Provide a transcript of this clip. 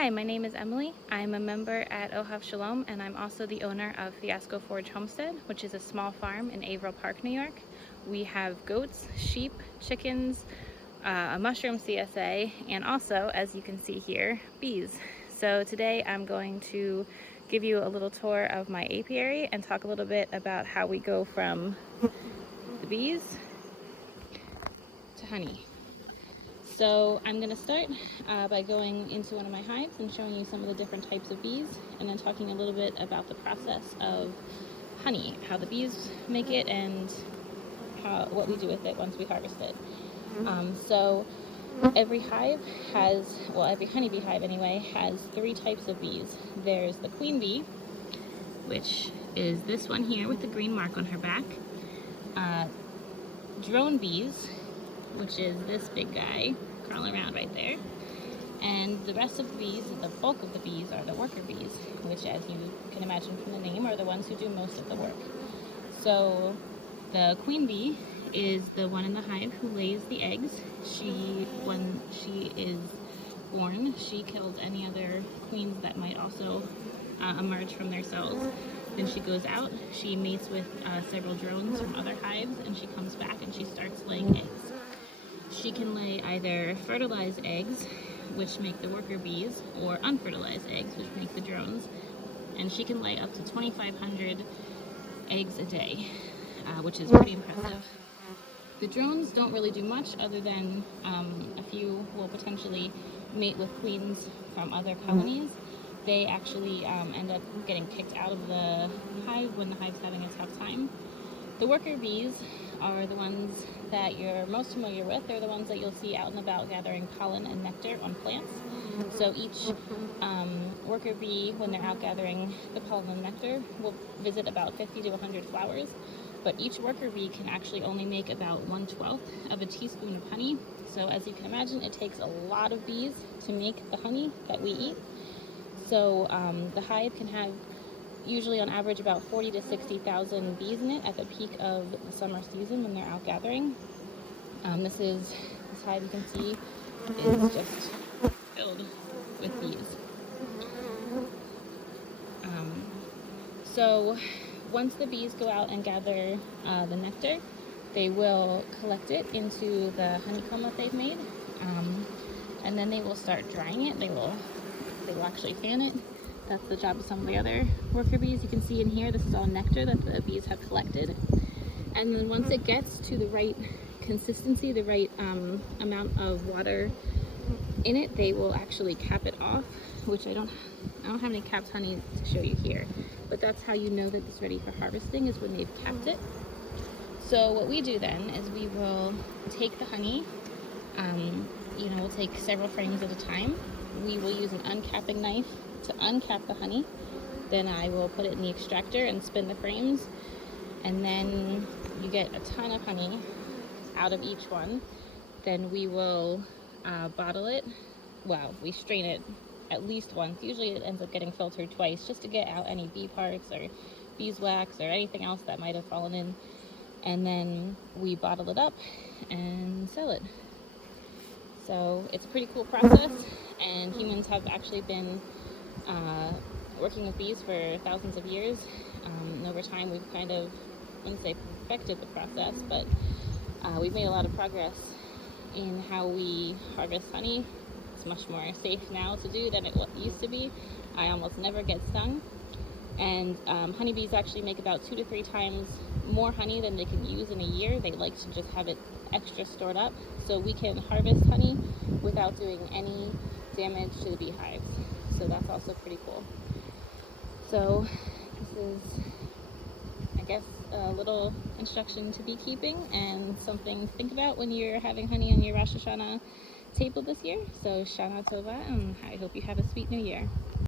Hi, my name is Emily. I'm a member at Ohav Shalom, and I'm also the owner of Fiasco Forge Homestead, which is a small farm in Averill Park, New York. We have goats, sheep, chickens, a mushroom CSA, and also, as you can see here, bees. So today I'm going to give you a little tour of my apiary and talk a little bit about how we go from the bees to honey. So I'm going to start by going into one of my hives and showing you some of the different types of bees, and then talking a little bit about the process of honey, how the bees make it, and what we do with it once we harvest it. So every hive has, well, every honeybee hive anyway, has three types of bees. There's the queen bee, which is this one here with the green mark on her back. Drone bees, which is this big guy crawling around right there. And the rest of the bees, the bulk of the bees, are the worker bees, which, as you can imagine from the name, are the ones who do most of the work. So the queen bee is the one in the hive who lays the eggs. When she is born, she kills any other queens that might also emerge from their cells. Then she goes out, she mates with several drones from other hives, and she comes back and she starts laying eggs. She can lay either fertilized eggs, which make the worker bees, or unfertilized eggs, which make the drones. And she can lay up to 2,500 eggs a day, which is pretty impressive. The drones don't really do much other than a few will potentially mate with queens from other colonies. They actually end up getting kicked out of the hive when the hive's having a tough time. The worker bees are the ones that you're most familiar with. They're the ones that you'll see out and about gathering pollen and nectar on plants. So each worker bee, when they're out gathering the pollen and nectar, will visit about 50 to 100 flowers. But each worker bee can actually only make about 1/12 of a teaspoon of honey. So as you can imagine, it takes a lot of bees to make the honey that we eat. So the hive can have usually on average about 40 to 60,000 bees in it at the peak of the summer season when they're out gathering. This hive, you can see, is just filled with bees. So once the bees go out and gather the nectar, they will collect it into the honeycomb that they've made, and then they will start drying it. They will actually fan it. That's the job of some of the other worker bees. You can see in here, this is all nectar that the bees have collected. And then once it gets to the right consistency, the right amount of water in it, they will actually cap it off, which I don't have any capped honey to show you here. But that's how you know that it's ready for harvesting, is when they've capped it. So what we do then is we will take the honey, we'll take several frames at a time. We will use an uncapping knife to uncap the honey. Then I will put it in the extractor and spin the frames, and then you get a ton of honey out of each one. Then we will bottle it. Well, we strain it at least once. Usually it ends up getting filtered twice, just to get out any bee parts or beeswax or anything else that might have fallen in. And then we bottle it up and sell it. So it's a pretty cool process, and humans have actually been working with bees for thousands of years. And over time we've kind of, I wouldn't say perfected the process, but we've made a lot of progress in how we harvest honey. It's much more safe now to do than it used to be. I almost never get stung. And honeybees actually make about 2 to 3 times more honey than they can use in a year. They like to just have it extra stored up. So we can harvest honey without doing any damage to the beehives. So that's also pretty cool. So this is, I guess, a little introduction to beekeeping and something to think about when you're having honey on your Rosh Hashanah table this year. So Shana Tovah, and I hope you have a sweet new year.